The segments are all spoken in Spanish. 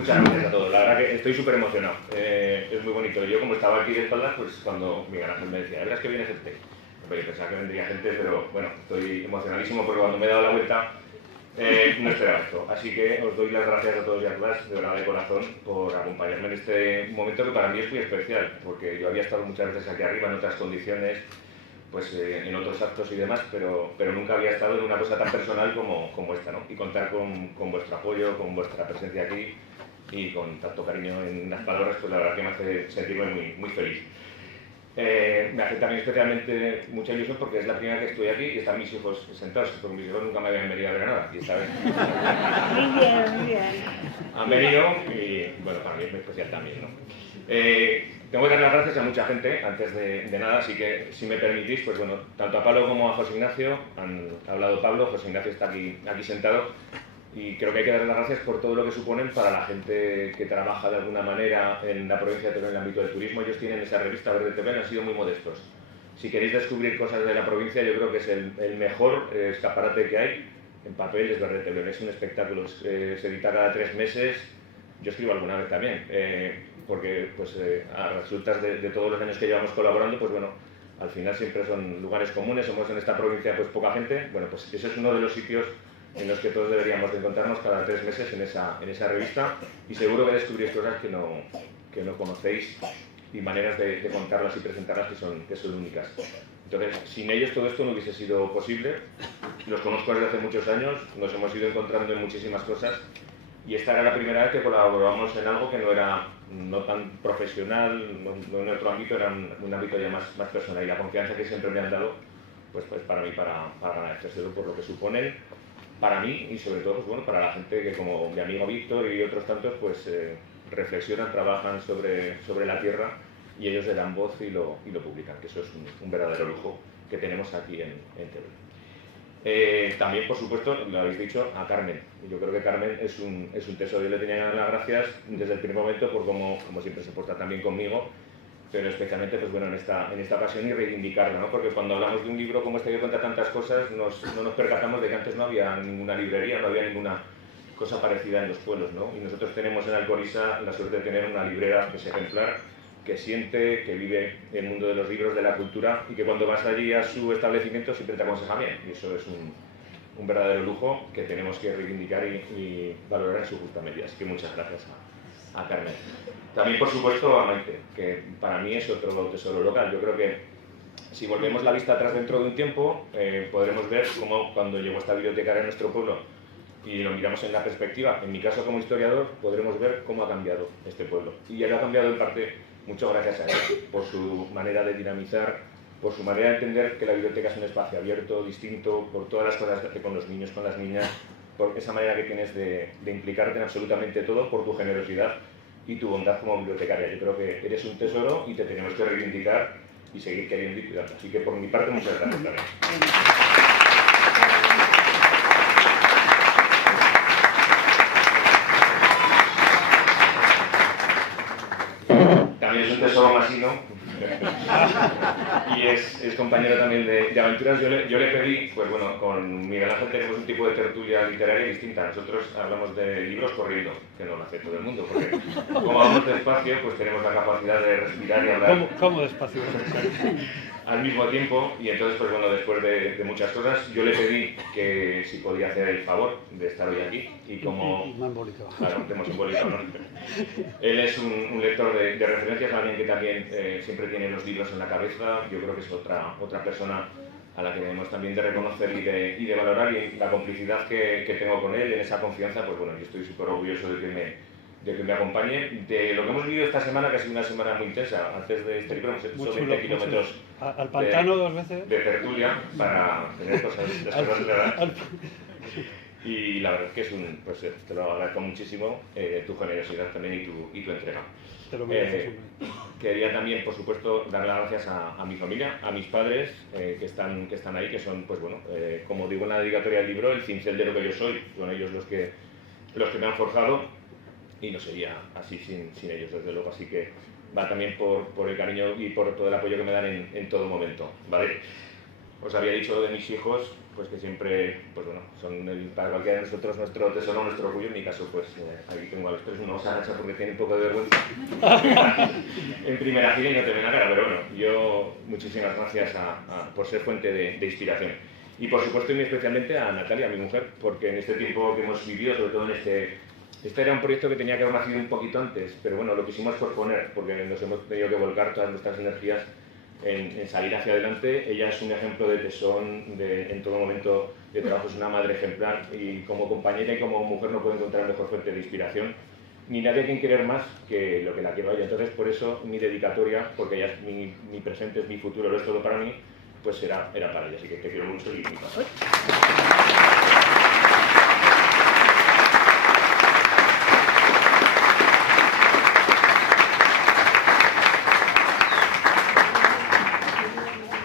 Muchas gracias a todos, la verdad que estoy súper emocionado, es muy bonito. Yo como estaba aquí de espaldas, pues cuando Miguel Ángel me decía, ¿verdad que viene gente? Pues yo pensaba que vendría gente, pero bueno, estoy emocionadísimo porque cuando me he dado la vuelta no esperaba esto. Así que os doy las gracias a todos y a todas, de verdad de corazón, por acompañarme en este momento que para mí es muy especial, porque yo había estado muchas veces aquí arriba en otras condiciones, pues en otros actos y demás, pero nunca había estado en una cosa tan personal como esta, ¿no? Y contar con vuestro apoyo, con vuestra presencia aquí y con tanto cariño en las palabras, pues la verdad que me hace sentirme muy, muy feliz. Me hace también especialmente mucha ilusión porque es la primera vez que estoy aquí y están mis hijos sentados, porque mis hijos nunca me habían venido a ver nada, y esta vez Muy bien, muy bien. han venido y bueno, para mí es muy especial también, ¿no? Tengo que dar las gracias a mucha gente antes de nada, así que si me permitís, pues bueno, tanto a Pablo como a José Ignacio, han hablado Pablo, José Ignacio está aquí sentado, y creo que hay que dar las gracias por todo lo que suponen para la gente que trabaja de alguna manera en la provincia de Teruel en el ámbito del turismo. Ellos tienen esa revista Verde Teruel, han sido muy modestos. Si queréis descubrir cosas de la provincia, yo creo que es el mejor escaparate que hay en papel, es Verde Teruel. Es un espectáculo, se edita cada 3 meses, yo escribo alguna vez también, porque pues, a resultas de todos los años que llevamos colaborando, pues bueno, al final siempre son lugares comunes, somos en esta provincia pues poca gente, bueno, pues ese es uno de los sitios en los que todos deberíamos de encontrarnos cada 3 meses en esa revista, y seguro que descubrís cosas que no conocéis y maneras de contarlas y presentarlas que son únicas. Entonces, sin ellos todo esto no hubiese sido posible. Los conozco desde hace muchos años, nos hemos ido encontrando en muchísimas cosas, y esta era la primera vez que colaborábamos en algo que no era tan profesional, no en otro ámbito, era un ámbito ya más personal, y la confianza que siempre me han dado, pues para mí, para agradecérselo por lo que suponen para mí, y sobre todo pues bueno, para la gente que, como mi amigo Víctor y otros tantos, pues reflexionan, trabajan sobre la tierra, y ellos le dan voz y lo publican, que eso es un verdadero lujo que tenemos aquí en Teruel. También, por supuesto, lo habéis dicho, a Carmen. Yo creo que Carmen es un tesoro. Yo le tenía que dar las gracias desde el primer momento por cómo siempre se porta también conmigo, pero especialmente pues bueno, en esta ocasión, y reivindicarla, ¿no? Porque cuando hablamos de un libro como este que cuenta tantas cosas, no nos percatamos de que antes no había ninguna librería, no había ninguna cosa parecida en los pueblos, ¿no? Y nosotros tenemos en Alcoriza la suerte de tener una librera que es ejemplar, que siente, que vive el mundo de los libros, de la cultura, y que cuando vas allí a su establecimiento siempre te aconseja bien, y eso es un verdadero lujo que tenemos que reivindicar y valorar en su justa medida. Así que muchas gracias a Carmen. También, por supuesto, a Maite, que para mí es otro tesoro local. Yo creo que si volvemos la vista atrás dentro de un tiempo, podremos ver cómo cuando llegó esta bibliotecaria a nuestro pueblo y lo miramos en la perspectiva, en mi caso como historiador, podremos ver cómo ha cambiado este pueblo. Y él ha cambiado en parte mucho gracias a él, por su manera de dinamizar, por su manera de entender que la biblioteca es un espacio abierto, distinto, por todas las cosas que hace con los niños, con las niñas, por esa manera que tienes de implicarte en absolutamente todo, por tu generosidad y tu bondad como bibliotecaria. Yo creo que eres un tesoro y te tenemos que reivindicar y seguir queriendo y cuidando. Así que por mi parte, muchas gracias también. También es un tesoro masino y es compañero también de aventuras. Yo le pedí, pues bueno, con Miguel Ángel tenemos un tipo de tertulia literaria distinta. Nosotros hablamos de libros corriendo, que no lo hace todo el mundo, porque como vamos despacio, pues tenemos la capacidad de respirar y hablar. ¿Cómo despacio? Al mismo tiempo, y entonces, pues bueno, después de muchas cosas, yo le pedí que si podía hacer el favor de estar hoy aquí, y como... Claro, te hemos embolicado, ¿no? Él es un lector de referencias, alguien que también siempre tiene los libros en la cabeza. Yo creo que es otra persona a la que debemos también de reconocer y de valorar, y la complicidad que tengo con él, en esa confianza, pues bueno, yo estoy súper orgulloso de que me acompañe. De lo que hemos vivido esta semana, que ha sido una semana muy intensa. Antes de este libro hemos hecho 20 kilómetros al pantano 2 veces de tertulia para tener cosas de verdad. Y la verdad es que pues te lo agradezco muchísimo, tu generosidad también y tu entrega. Te lo mereces. Quería también, por supuesto, dar las gracias a mi familia, a mis padres, que están ahí, que son, pues bueno, como digo en la dedicatoria del libro, el cincel de lo que yo soy. Son ellos los que me han forjado, y no sería así sin ellos, desde luego. Así que va también por el cariño y por todo el apoyo que me dan en todo momento, ¿vale? os había dicho de mis hijos, pues que siempre, pues bueno, son para cualquiera de nosotros nuestro tesoro, nuestro orgullo. En mi caso, pues aquí tengo a los tres, uno se agacha porque tiene un poco de vergüenza en primera fila y no te ven la cara, pero bueno, yo muchísimas gracias por ser fuente de inspiración. Y por supuesto y muy especialmente a Natalia, mi mujer, porque en este tiempo que hemos vivido, sobre todo en este era un proyecto que tenía que haber nacido un poquito antes, pero bueno, lo quisimos posponer porque nos hemos tenido que volcar todas nuestras energías en salir hacia adelante. Ella es un ejemplo de tesón, en todo momento de trabajo, es una madre ejemplar y como compañera y como mujer no puedo encontrar mejor fuente de inspiración ni nadie a quien querer más que lo que la quiero a ella. Entonces por eso mi dedicatoria, porque ella es mi presente, es mi futuro, lo es todo para mí, pues era para ella, así que te quiero mucho y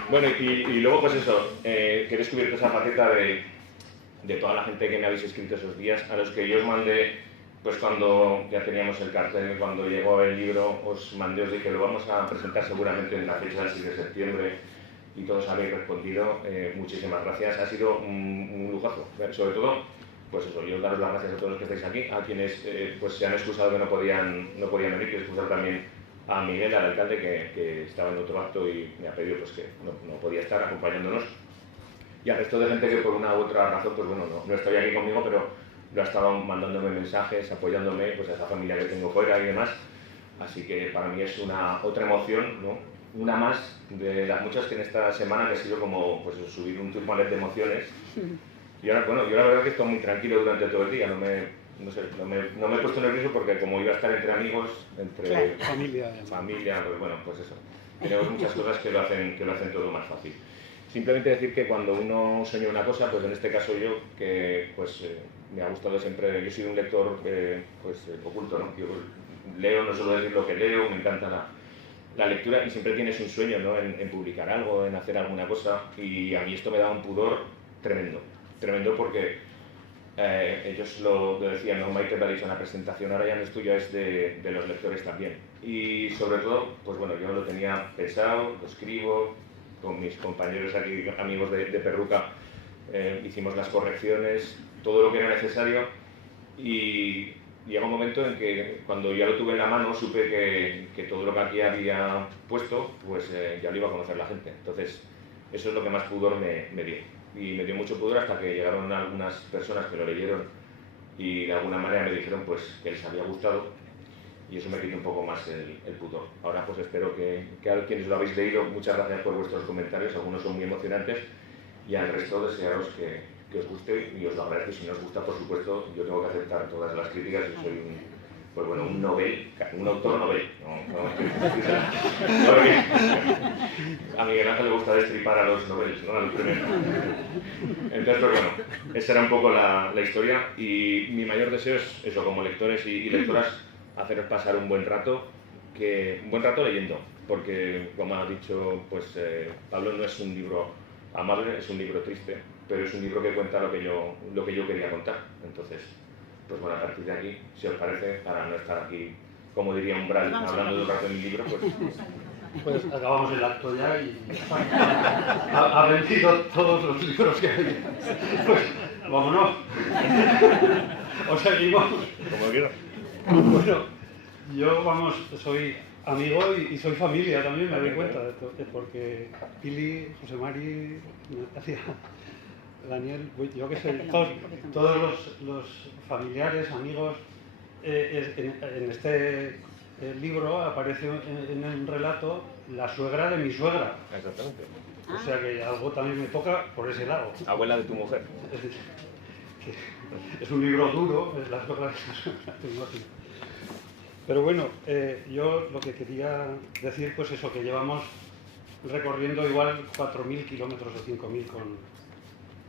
bueno, y luego pues eso, que he descubierto esa faceta de toda la gente que me habéis escrito esos días, a los que yo os mandé, pues cuando ya teníamos el cartel, cuando llegó el libro, os mandé, os dije, lo vamos a presentar seguramente en la fecha del 6 de septiembre, y todos habéis respondido. Muchísimas gracias, ha sido un lujazo, sobre todo, pues eso, yo daros las gracias a todos los que estáis aquí, a quienes pues se han excusado que no podían venir, quiero excusar también a Miguel, al alcalde, que estaba en otro acto y me ha pedido pues, que no podía estar acompañándonos, y al resto de gente que por una u otra razón, pues bueno, no estoy aquí conmigo, pero lo ha estado mandándome mensajes, apoyándome, pues a esa familia que tengo fuera y demás, así que para mí es otra emoción, ¿no? Una más de las muchas que en esta semana que ha sido como pues, subir un turmalet de emociones. Y ahora, bueno, yo la verdad que estoy muy tranquilo durante todo el día, no me he puesto nervioso porque como iba a estar entre amigos, entre familia, pues bueno, pues eso. Tenemos muchas cosas que lo hacen todo más fácil. Simplemente decir que cuando uno sueña una cosa, pues en este caso yo, que pues me ha gustado siempre, yo soy un lector oculto, ¿no? Yo leo, no suelo decir lo que leo, me encanta la lectura y siempre tienes un sueño, ¿no? En publicar algo, en hacer alguna cosa, y a mí esto me da un pudor tremendo porque ellos lo decían, ¿no? Maite me ha dicho en la presentación, ahora ya no es tuya, es de los lectores también. Y sobre todo, pues bueno, yo lo tenía pensado, lo escribo, con mis compañeros aquí, amigos de Perruca, hicimos las correcciones, todo lo que era necesario, y llega un momento en que cuando ya lo tuve en la mano supe que todo lo que aquí había puesto, pues ya lo iba a conocer la gente. Entonces, eso es lo que más pudor me dio. Y me dio mucho pudor hasta que llegaron algunas personas que lo leyeron y de alguna manera me dijeron pues que les había gustado, y eso me quitó un poco más el pudor. Ahora pues espero que a quienes lo habéis leído, muchas gracias por vuestros comentarios, algunos son muy emocionantes, y al resto desearos que os guste, y os lo agradezco. Si no os gusta, por supuesto, yo tengo que aceptar todas las críticas, yo soy un novel, un autor novel. A Miguel Ángel le gusta destripar a los noveles, ¿no? A los premios. Entonces, pues bueno, esa era un poco la historia, y mi mayor deseo es eso, como lectores y lectoras, haceros pasar un buen rato leyendo, porque como ha dicho pues, Pablo, no es un libro amable, es un libro triste, pero es un libro que cuenta lo que yo quería contar. Entonces, pues bueno, a partir de aquí, si os parece, para no estar aquí, como diría Umbral, hablando de un rato de mi libro, pues acabamos el acto ya y ha vencido todos los libros que hay. Pues vámonos. O seguimos. Como quiero. Bueno, yo soy amigo y soy familia también, me doy cuenta de esto, porque Pili, José Mari, Natalia, Daniel, yo que sé, todos los familiares, amigos, en este libro aparece en un relato la suegra de mi suegra. Exactamente. O sea que algo también me toca por ese lado. Abuela de tu mujer. Es un libro duro, la suegra de mi suegra. Pero bueno, yo lo que quería decir, pues eso, que llevamos recorriendo igual 4.000 kilómetros o 5.000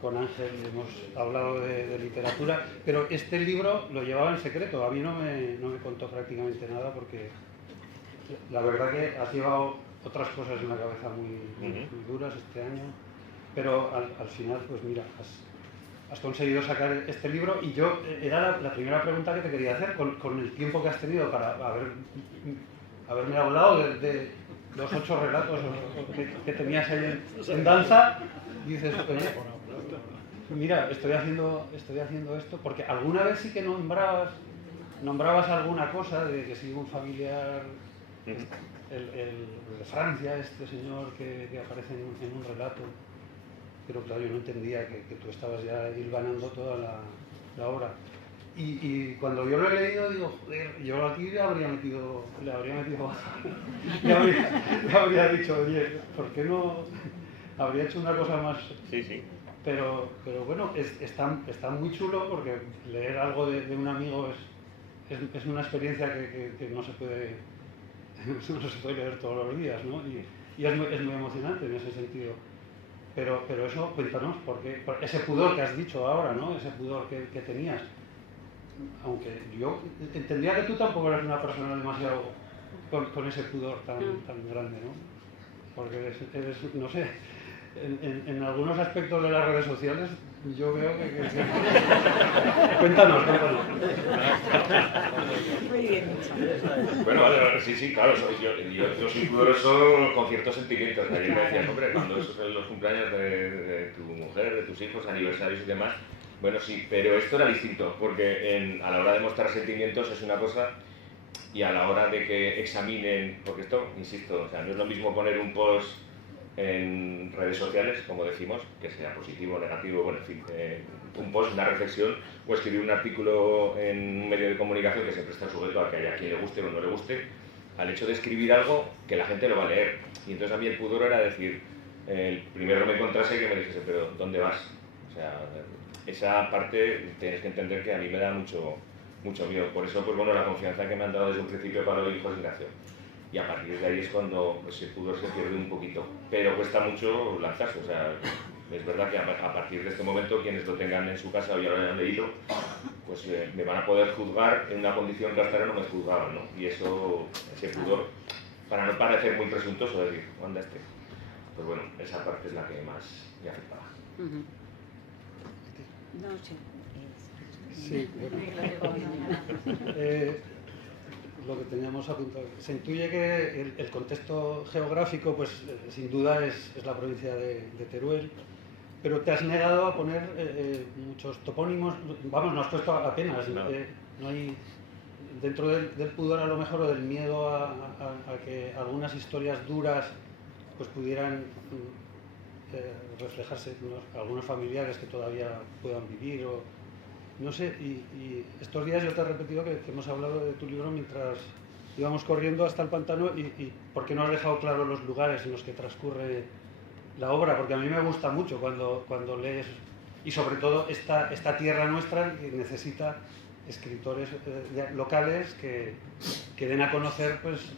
con Ángel, hemos hablado de literatura, pero este libro lo llevaba en secreto, a mí no me contó prácticamente nada, porque la verdad que has llevado otras cosas en la cabeza muy duras este año, pero al final, pues mira, has conseguido sacar este libro, y yo, era la primera pregunta que te quería hacer, con el tiempo que has tenido para haberme hablado de los 8 relatos que tenías ahí en danza, y dices, oye, mira, estoy haciendo esto, porque alguna vez sí que nombrabas alguna cosa de que si un familiar, el de Francia, este señor que aparece en un relato, pero claro, yo no entendía que tú estabas ya hilvanando toda la obra. Y cuando yo lo he leído, digo, joder, yo aquí le habría metido le habría dicho, oye, ¿por qué no habría hecho una cosa más? Sí, sí. Pero bueno, está muy chulo porque leer algo de un amigo es una experiencia que no se puede leer todos los días, ¿no? Y es muy emocionante en ese sentido. Pero eso, cuéntanos, porque ese pudor que has dicho ahora, ¿no? Ese pudor que tenías. Aunque yo entendía que tú tampoco eres una persona demasiado con ese pudor tan grande, ¿no? Porque eres no sé, en algunos aspectos de las redes sociales yo veo que... Cuéntanos. Muy bien. Bueno, vale, sí, claro, yo soy pudoroso con ciertos sentimientos. Ayer me decían, hombre, cuando son los cumpleaños de tu mujer, de tus hijos, aniversarios y demás, bueno, sí, pero esto era distinto, porque a la hora de mostrar sentimientos es una cosa, y a la hora de que examinen, porque esto, insisto, o sea, no es lo mismo poner un post en redes sociales, como decimos, que sea positivo o negativo, bueno, en fin, un post, una reflexión, o escribir un artículo en un medio de comunicación que siempre está sujeto a que haya quien le guste o no le guste, al hecho de escribir algo que la gente lo va a leer. Y entonces a mí el pudor era decir, el primero que me encontrase que me dijese, pero ¿dónde vas? O sea, esa parte tienes que entender que a mí me da mucho miedo. Por eso, pues bueno, la confianza que me han dado desde un principio Pablo y José Ignacio. Y a partir de ahí es cuando ese pudor se pierde un poquito. Pero cuesta mucho lanzarse. O sea, es verdad que a partir de este momento, quienes lo tengan en su casa o ya lo hayan leído, pues me van a poder juzgar en una condición que hasta ahora no me juzgaban, ¿no? Y eso, ese pudor, para no parecer muy presuntuoso, decir, ¿dónde esté? Pues bueno, esa parte es la que más me afectaba. No sé. Sí, lo que teníamos apuntado. Se intuye que el contexto geográfico, pues sin duda es la provincia de Teruel, pero te has negado a poner muchos topónimos, vamos, no has puesto apenas, no hay, dentro del pudor a lo mejor, o del miedo a que algunas historias duras pues pudieran reflejarse en algunos familiares que todavía puedan vivir, o no sé, y estos días yo te he repetido que hemos hablado de tu libro mientras íbamos corriendo hasta el pantano, y ¿por qué no has dejado claro los lugares en los que transcurre la obra? Porque a mí me gusta mucho cuando lees, y sobre todo esta tierra nuestra que necesita escritores locales que den a conocer pues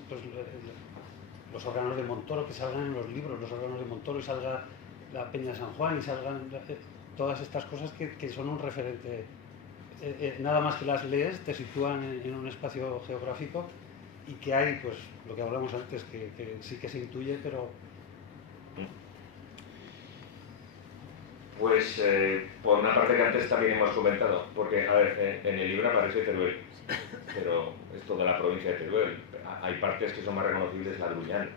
los órganos de Montoro, que salgan en los libros los órganos de Montoro, y salga la Peña de San Juan, y salgan todas estas cosas que son un referente. Nada más que las lees te sitúan en un espacio geográfico, y que hay, pues lo que hablamos antes, que sí que se intuye, pero... Pues por una parte que antes también hemos comentado, porque a ver, en el libro aparece Teruel, pero es toda la provincia de Teruel. Hay partes que son más reconocibles, la de Gruñán.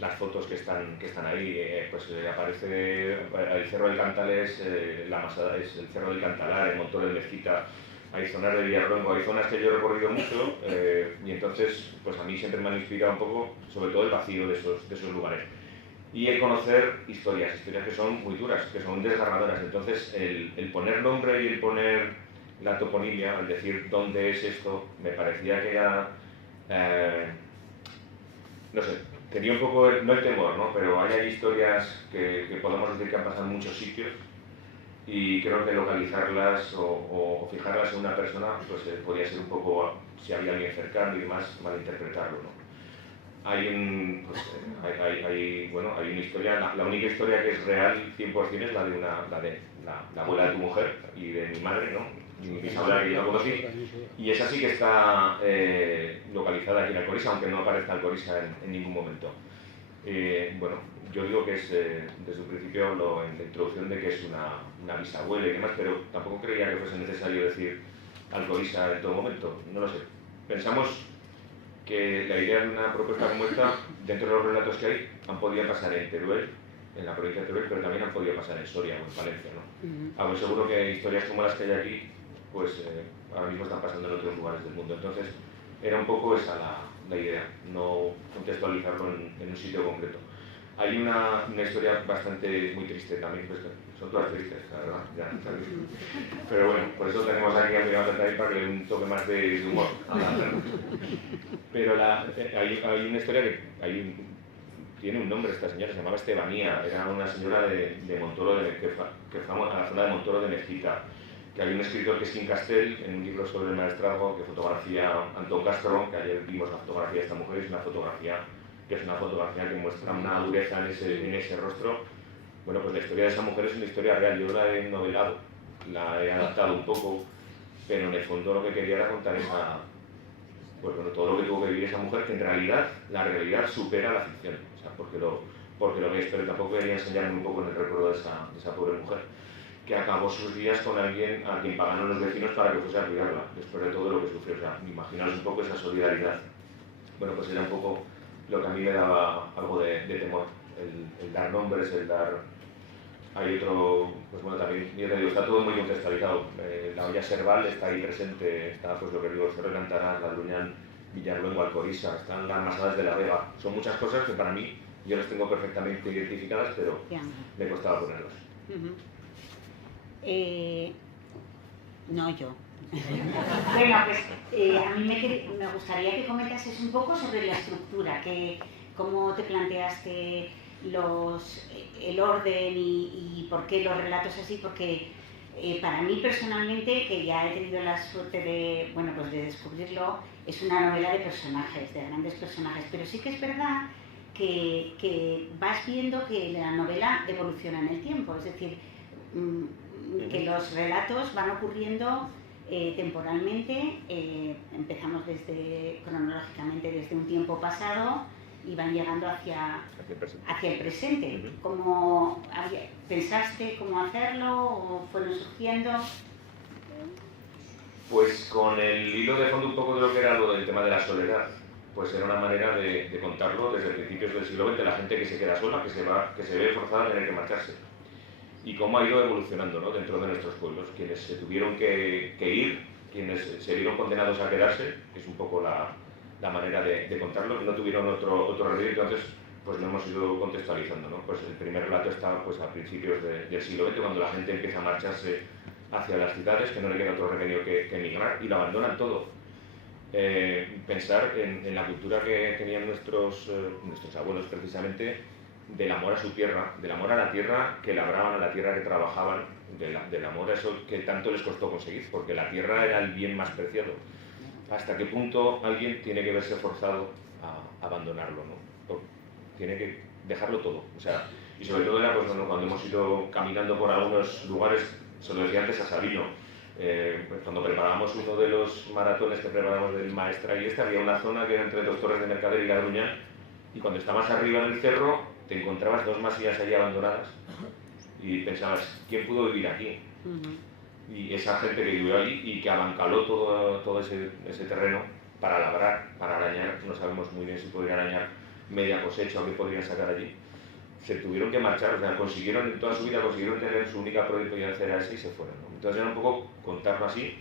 Las fotos que están ahí, pues aparece el Cerro del Cantales, la Masada es el Cerro del Cantalar, el Montoro de Mezquita, hay zonas de Villarrongo, hay zonas que yo he recorrido mucho, y entonces pues a mí siempre me han inspirado un poco, sobre todo el vacío de esos lugares. Y el conocer historias que son muy duras, que son desgarradoras. Entonces el poner nombre y el poner la toponimia, el decir dónde es esto, me parecía que era, no sé, tenía un poco, no el temor, ¿no? Pero hay historias que podemos decir que han pasado en muchos sitios, y creo que localizarlas o fijarlas en una persona pues podría ser un poco, si había alguien cercano y demás, malinterpretarlo, ¿no? Hay una historia, la única historia que es real 100% es la de la abuela de tu mujer y de mi madre, ¿no? Mi bisabuela, que yo la conocí, y esa sí que está localizada aquí en Alcoriza, aunque no aparezca Alcoriza en ningún momento. Bueno, yo digo que es, desde un principio hablo en la introducción de que es una bisabuela y demás, pero tampoco creía que fuese necesario decir Alcoriza en todo momento, no lo sé. Pensamos que la idea de una propuesta como esta, dentro de los relatos que hay, han podido pasar en Teruel, en la provincia de Teruel, pero también han podido pasar en Soria o en Valencia, ¿no? Aunque seguro que historias como las que hay aquí, pues ahora mismo están pasando en otros lugares del mundo. Entonces, era un poco esa la idea, no contextualizarlo en un sitio concreto. Hay una historia bastante muy triste también, pues son todas tristes, la verdad, ya, ¿sabes? Pero bueno, por eso tenemos aquí a Miguel Tatay para que le dé un toque más de humor. Pero hay una historia que tiene un nombre, esta señora se llamaba Estebanía, era una señora de Montoro, que fue a la zona de Montoro de Mezquita, que hay un escritor que es Kim Castell, en un libro sobre el maestrazgo, que fotografía Antón Castro, que ayer vimos la fotografía de esta mujer, es una fotografía que muestra una dureza en ese rostro. Bueno, pues la historia de esa mujer es una historia real, yo la he novelado, la he adaptado un poco, pero en el fondo lo que quería era contar pues bueno, todo lo que tuvo que vivir esa mujer, que en realidad, la realidad supera la ficción, o sea, porque lo ves, pero tampoco quería enseñarme un poco en el recuerdo de esa pobre mujer, que acabó sus días con alguien a quien pagaron los vecinos para que fuese a cuidarla, después de todo lo que sufrió. O sea, imaginaos un poco esa solidaridad. Bueno, pues era un poco lo que a mí me daba algo de temor, el dar nombres, el dar... Hay otro, pues bueno, también, yo te digo, está todo muy contextualizado. La olla Serval está ahí presente, está pues lo que digo, Cerro de Cantaraz, La Druñán, Villarluengo, Alcoriza, están las Masadas de la Vega. Son muchas cosas que para mí, yo las tengo perfectamente identificadas, pero me costaba ponerlas. No, yo. Bueno, pues a mí me gustaría que comentases un poco sobre la estructura, cómo te planteaste el orden y por qué los relatos así, porque para mí personalmente, que ya he tenido la suerte de, bueno, pues de descubrirlo, es una novela de personajes, de grandes personajes, pero sí que es verdad que vas viendo que la novela evoluciona en el tiempo, es decir, que los relatos van ocurriendo temporalmente, empezamos cronológicamente desde un tiempo pasado y van llegando hacia el presente. ¿Cómo pensaste cómo hacerlo o fueron surgiendo? Pues con el hilo de fondo un poco de lo que era lo del tema de la soledad, pues era una manera de contarlo desde principios del siglo XX, la gente que se queda sola, que se ve forzada a tener que marcharse. Y cómo ha ido evolucionando, ¿no?, dentro de nuestros pueblos. Quienes se tuvieron que ir, quienes se vieron condenados a quedarse, que es un poco la manera de contarlo, no tuvieron otro remedio, entonces pues lo hemos ido contextualizando, ¿no? Pues el primer relato está pues, a principios del siglo XX, cuando la gente empieza a marcharse hacia las ciudades, que no le queda otro remedio que emigrar, y lo abandonan todo. Pensar en la cultura que tenían nuestros abuelos, precisamente, del amor a su tierra, del amor a la tierra que labraban, a la tierra que trabajaban, del amor a eso que tanto les costó conseguir, porque la tierra era el bien más preciado. ¿Hasta qué punto alguien tiene que verse forzado a abandonarlo, ¿no? Tiene que dejarlo todo. O sea, y sobre todo era pues, cuando hemos ido caminando por algunos lugares, se lo decía antes a Sabino, pues cuando preparábamos uno de los maratones que preparamos del Maestra y había una zona que era entre dos torres de Mercader y La Druña, y cuando estabas arriba en el cerro te encontrabas dos masillas allí abandonadas y pensabas, ¿quién pudo vivir aquí? Y esa gente que vivió allí y que abancaló todo ese terreno para labrar, para arañar, no sabemos muy bien si podrían arañar media cosecha o qué podrían sacar allí, se tuvieron que marchar, o sea, consiguieron en toda su vida, consiguieron tener su única proyecto y era ese y se fueron, ¿no? Entonces era un poco contarlo así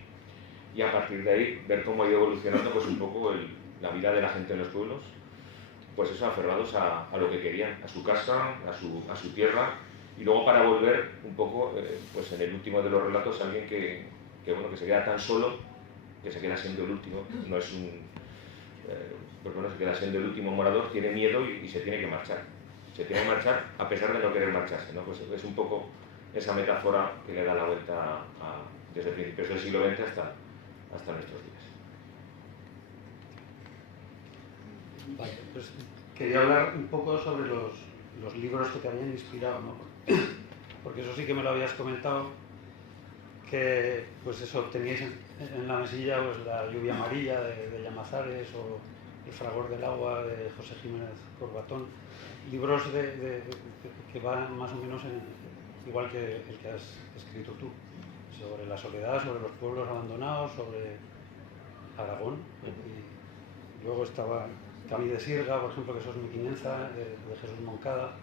y a partir de ahí ver cómo ha ido evolucionando pues un poco la vida de la gente en los pueblos, pues eso, aferrados a lo que querían, a su casa, a su tierra, y luego para volver un poco, pues en el último de los relatos, alguien que se queda tan solo, que se queda siendo el último, no es pues bueno, se queda siendo el último morador, tiene miedo y se tiene que marchar. Se tiene que marchar a pesar de no querer marcharse, ¿no? Pues es un poco esa metáfora que le da la vuelta desde principios del siglo XX hasta nuestros días. Vale, pues quería hablar un poco sobre los libros que te habían inspirado, ¿no? Porque eso sí que me lo habías comentado, que pues eso, teníais en la mesilla pues, La lluvia amarilla de Llamazares o El fragor del agua de José Jiménez Corbatón, libros que van más o menos igual que el que has escrito tú, sobre la soledad, sobre los pueblos abandonados, sobre Aragón luego estaba Camí de Sirga, por ejemplo, que eso es Mequinenza, de Jesús Moncada,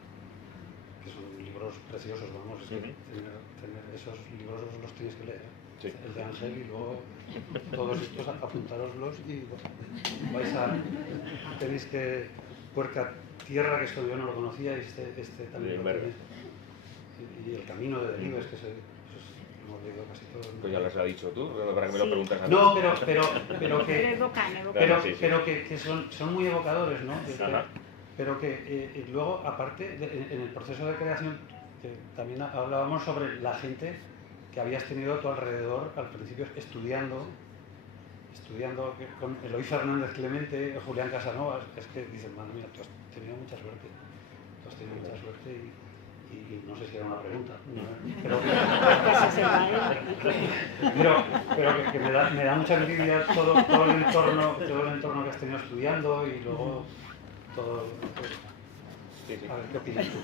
que son libros preciosos, vamos, es que tener esos libros los tienes que leer. Sí. El de Ángel y luego todos estos apuntároslos y tenéis que Puerca Tierra, que esto yo no lo conocía, y este también lo tenéis. Y El Camino de Delibes, que hemos leído casi todos. Pues ya las has dicho tú, para que me lo preguntas a mí. No, pero que son muy evocadores, ¿no? Pero que luego, aparte, en el proceso de creación, también hablábamos sobre la gente que habías tenido a tu alrededor al principio estudiando con Eloy Fernández Clemente, Julián Casanovas. Es que dicen, madre mía, tú has tenido mucha suerte. Y no sé si era una pregunta, pero que me da mucha envidia todo el entorno que has tenido estudiando y luego todo. A ver, ¿qué opinas tú?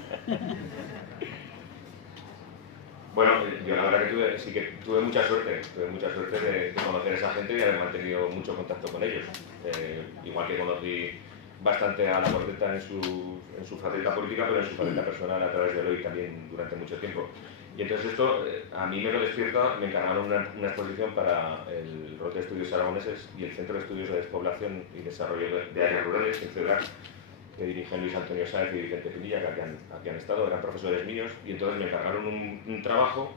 Bueno, yo la verdad que sí que tuve mucha suerte de conocer a esa gente y haber mantenido mucho contacto con ellos. Igual que conocí bastante a la cuarteta en su faceta política, pero en su faceta personal a través de Eloy también durante mucho tiempo. Y entonces esto a mí me lo despierta, me encargaron una exposición para el Rote de Estudios Aragoneses y el Centro de Estudios de Despoblación y Desarrollo de Áreas Rurales, el CEDRAC, que dirigen Luis Antonio Sáez y Vicente Pinilla, que aquí han estado, eran profesores míos, y entonces me encargaron un trabajo,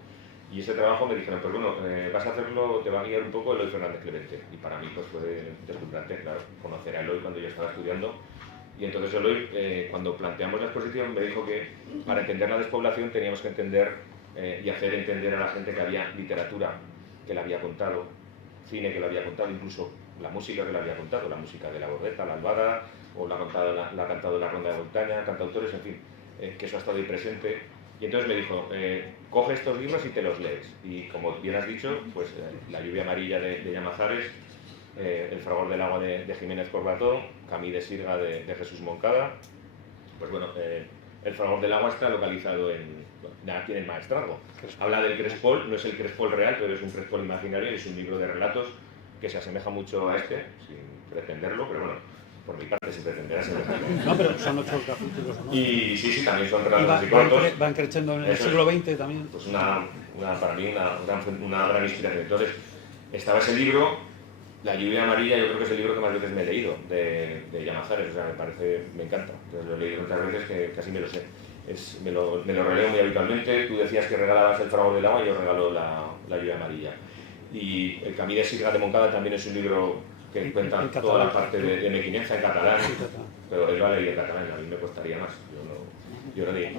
y ese trabajo me dijeron, pues bueno, vas a hacerlo, te va a guiar un poco Eloy Fernández Clemente, y para mí pues fue deslumbrante, claro, conocer a Eloy cuando yo estaba estudiando, y entonces Eloy, cuando planteamos la exposición, me dijo que para entender la despoblación teníamos que entender y hacer entender a la gente que había literatura que le había contado, cine que le había contado, incluso la música que le había contado, la música de la Borreta, la Albada, o la ha cantado en la Ronda de Montaña, cantautores, en fin, que eso ha estado ahí presente. Y entonces me dijo, coge estos libros y te los lees. Y como bien has dicho, pues La lluvia amarilla de Llamazares, El fragor del agua de Jiménez Corbató, Camí de Sirga de Jesús Moncada. Pues bueno, El fragor del agua está localizado aquí en el Maestrazgo. Habla del Crespol, no es el Crespol real, pero es un Crespol imaginario, es un libro de relatos que se asemeja mucho a este, sin pretenderlo, pero bueno, por mi parte sin pretender asemejarlo. No, pero son 8 capítulos, ¿no? Y sí, también son relatos así cortos. Van creciendo en el siglo XX también. Pues para mí una gran inspiración. Entonces, estaba ese libro, La lluvia amarilla, yo creo que es el libro que más veces me he leído, de Llamazares, o sea, me encanta. Entonces lo he leído tantas veces que casi me lo sé. Me lo releo muy habitualmente. Tú decías que regalabas El fragor del agua, yo regalo la lluvia amarilla. Y El Camí de Sirga de Moncada también es un libro que cuenta toda la parte de Mequinenza en catalán, pero él lo ha leído en catalán, a mí me costaría más, yo no leí.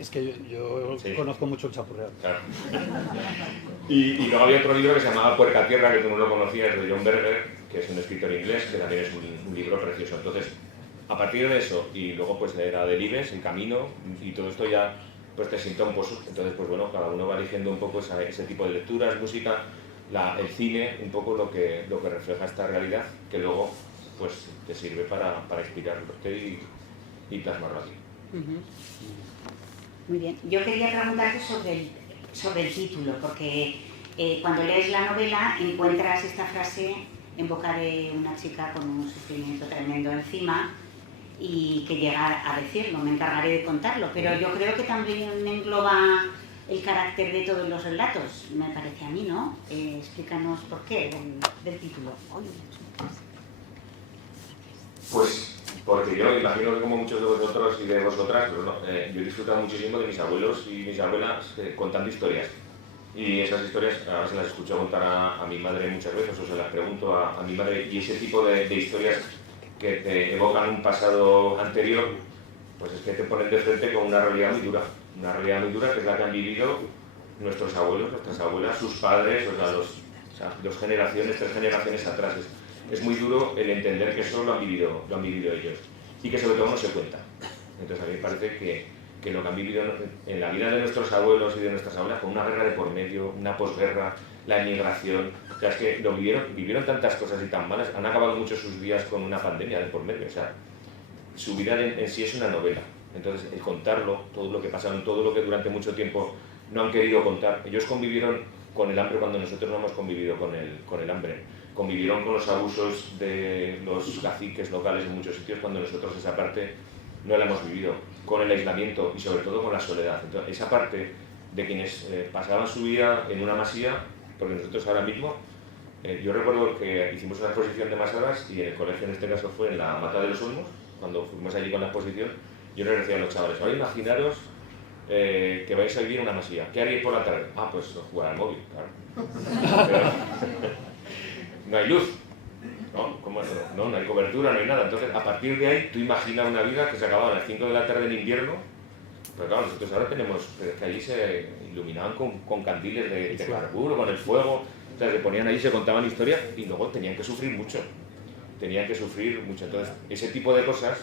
Es que yo conozco mucho el chapurreal. Claro. Y luego había otro libro que se llamaba Puerca Tierra, que tú no lo conocías, de John Berger, que es un escritor inglés, que también es un libro precioso. Entonces, a partir de eso, y luego pues era Delibes, El Camino, y todo esto ya pues te sienta un poco. Entonces, pues bueno, cada uno va eligiendo un poco ese tipo de lecturas, música, el cine, un poco lo que refleja esta realidad, que luego pues te sirve para inspirarte y plasmarlo aquí. Muy bien. Yo quería preguntarte sobre el título, porque cuando lees la novela encuentras esta frase en boca de una chica con un sufrimiento tremendo encima y que llega a decirlo, me encargaré de contarlo, pero yo creo que también engloba el carácter de todos los relatos, me parece a mí, ¿no? Explícanos por qué del título. Pues porque yo imagino que como muchos de vosotros y de vosotras, pues no, yo he disfrutado muchísimo de mis abuelos y mis abuelas contando historias. Y esas historias ahora se las escucho contar a mi madre muchas veces, o se las pregunto a mi madre, y ese tipo de historias que te evocan un pasado anterior, pues es que te ponen de frente con una realidad muy dura que es la que han vivido nuestros abuelos, nuestras abuelas, sus padres, o sea, 2 generaciones, 3 generaciones atrás. Es muy duro el entender que eso lo han vivido ellos y que sobre todo no se cuenta. Entonces a mí me parece que lo que han vivido en la vida de nuestros abuelos y de nuestras abuelas, con una guerra de por medio, una posguerra, la emigración, o sea, es que vivieron tantas cosas y tan malas, han acabado muchos sus días con una pandemia de por medio, o sea, su vida en sí es una novela. Entonces, el contarlo, todo lo que pasaron, todo lo que durante mucho tiempo no han querido contar. Ellos convivieron con el hambre cuando nosotros no hemos convivido con el hambre. convivieron con los abusos de los caciques locales en muchos sitios, cuando nosotros esa parte no la hemos vivido, con el aislamiento y sobre todo con la soledad. Entonces, esa parte de quienes pasaban su vida en una masía, porque nosotros ahora mismo, yo recuerdo que hicimos una exposición de masadas y en el colegio, en este caso fue en la Mata de los Olmos, cuando fuimos allí con la exposición, yo les decía a los chavales, ahora imaginaros que vais a vivir en una masía, ¿qué haríais por la tarde? Ah, pues jugar al móvil, claro. Pero, no hay luz, ¿no? ¿Cómo es? No hay cobertura, no hay nada. Entonces, a partir de ahí, tú imaginas una vida que se acababa a las 5 de la tarde en invierno, pero claro, nosotros ahora tenemos, que allí se iluminaban con candiles de carburo, con el fuego, o sea, se ponían ahí, se contaban historias y luego tenían que sufrir mucho. Entonces, ese tipo de cosas,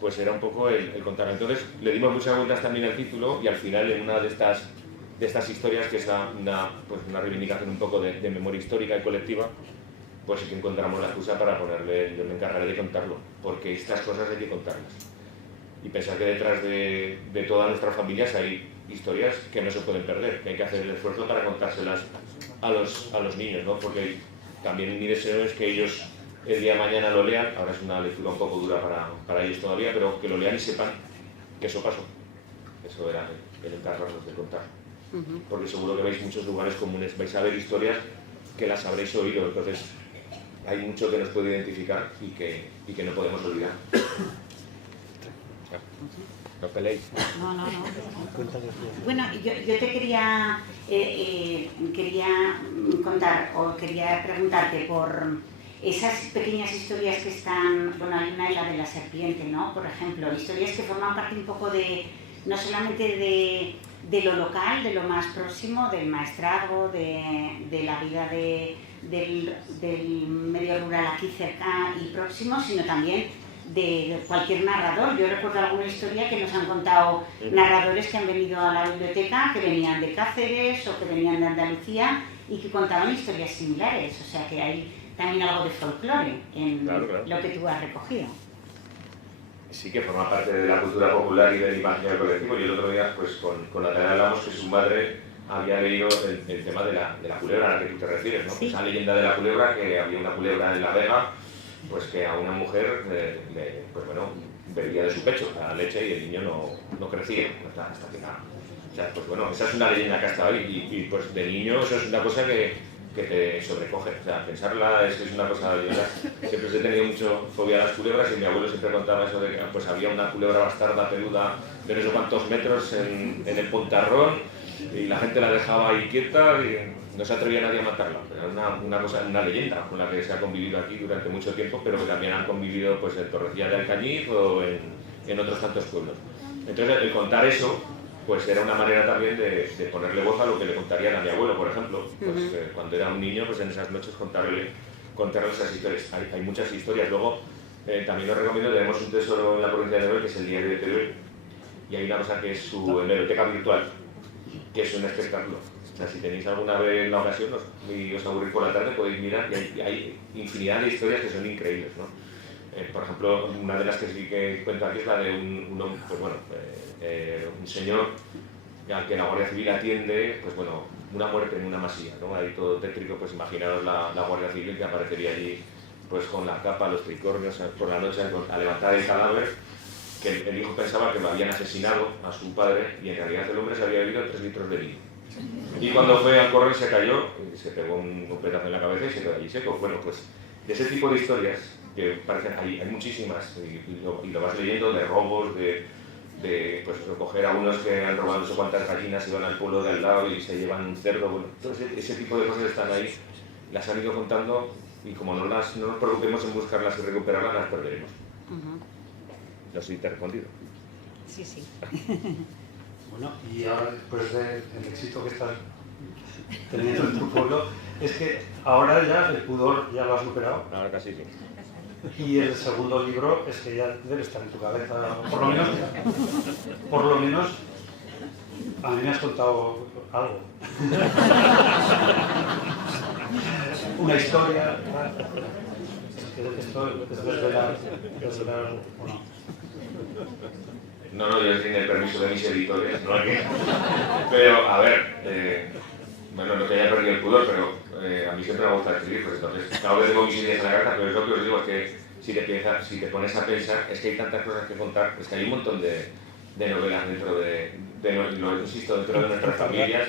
pues era un poco el contar. Entonces, le dimos muchas vueltas también al título y al final, en una de estas historias, que es una reivindicación un poco de memoria histórica y colectiva, pues sí que encontramos la excusa para ponerle, yo me encargaré de contarlo, porque estas cosas hay que contarlas. Y pensar que detrás de todas nuestras familias hay historias que no se pueden perder, que hay que hacer el esfuerzo para contárselas a los niños, ¿no? Porque también mi deseo es que ellos el día de mañana lo lean, ahora es una lectura un poco dura para ellos todavía, pero que lo lean y sepan que eso pasó. Eso era el encargarnos de contar. Porque seguro que veis muchos lugares comunes, vais a ver historias que las habréis oído, entonces hay mucho que nos puede identificar y que no podemos olvidar. No peleéis. No. Bueno, yo te quería contar, o quería preguntarte por esas pequeñas historias que están, bueno, hay una, la de la serpiente, ¿no? Por ejemplo, historias que forman parte un poco de, no solamente de lo local, de lo más próximo, del maestrazgo, de la vida del medio rural aquí cerca y próximo, sino también de cualquier narrador. Yo recuerdo alguna historia que nos han contado narradores que han venido a la biblioteca, que venían de Cáceres o que venían de Andalucía y que contaban historias similares, o sea que hay también algo de folclore en claro. lo que tú has recogido. Sí, que forma parte de la cultura popular y del imaginario colectivo. Y el otro día, pues con Natalia hablamos que su madre había leído el tema de la culebra a la que tú te refieres, ¿no? Sí. Esa leyenda de la culebra, que había una culebra en La Vega, pues que a una mujer pues bueno, bebía de su pecho la leche y el niño no crecía hasta que nada. O sea, pues bueno, esa es una leyenda que ha estado ahí y pues de niño eso es una cosa que te sobrecoge. O sea, pensarla es una cosa de verdad. Siempre he tenido mucho fobia a las culebras y mi abuelo siempre contaba eso de que pues había una culebra bastarda peluda de no sé cuántos metros en el Pontarrón y la gente la dejaba ahí quieta y no se atrevía nadie a matarla. Era una leyenda con la que se ha convivido aquí durante mucho tiempo, pero que también han convivido pues en Torrecilla de Alcañiz o en otros tantos pueblos. Entonces, el contar eso pues era una manera también de ponerle voz a lo que le contarían a mi abuelo, por ejemplo. Pues, cuando era un niño, pues en esas noches contarle esas historias. Hay muchas historias. Luego, también os recomiendo, tenemos un tesoro en la provincia de Teruel, que es el Diario de Teruel, y hay una cosa que es su biblioteca virtual, que es un espectáculo. O sea, si tenéis alguna vez la ocasión y os aburrís por la tarde, podéis mirar y hay infinidad de historias que son increíbles, ¿no? Por ejemplo, una de las que sí que cuento aquí es la de un señor al que la Guardia Civil atiende, pues bueno, una muerte en una masía, ¿no? Ahí todo tétrico, pues imaginaos la Guardia Civil que aparecería allí pues con la capa, los tricornios por la noche a levantar el cadáver, que el hijo pensaba que lo habían asesinado a su padre y en realidad el hombre se había bebido 3 litros de vino. Y cuando fue a correr se cayó, se pegó un pedazo en la cabeza y se quedó allí seco. Bueno, pues de ese tipo de historias, que parecen, hay muchísimas, y lo vas leyendo, de robos, de pues recoger a unos que han robado no sé cuántas gallinas y van al pueblo de al lado y se llevan un cerdo. Bueno, entonces ese tipo de cosas están ahí, las han ido contando y como no nos preocupemos en buscarlas y recuperarlas, las perderemos. No sé si te he respondido. Sí. Bueno, y ahora después del éxito que estás teniendo en tu pueblo, es que ahora ya el pudor ya lo has superado. Ahora casi sí. Y el segundo libro es que ya debe estar en tu cabeza, por lo menos a mí me has contado algo. Una historia, esto es desvelar o no. No, yo sin el permiso de mis editores, no aquí. Pero, a ver, bueno, no que haya perdido el pudor, pero a mí siempre me gusta escribir, pues entonces, claro que tengo mis ideas en la cabeza, pero es lo que os digo, es que si te pones a pensar, es que hay tantas cosas que contar, es que hay un montón de novelas dentro lo insisto, dentro de nuestras familias,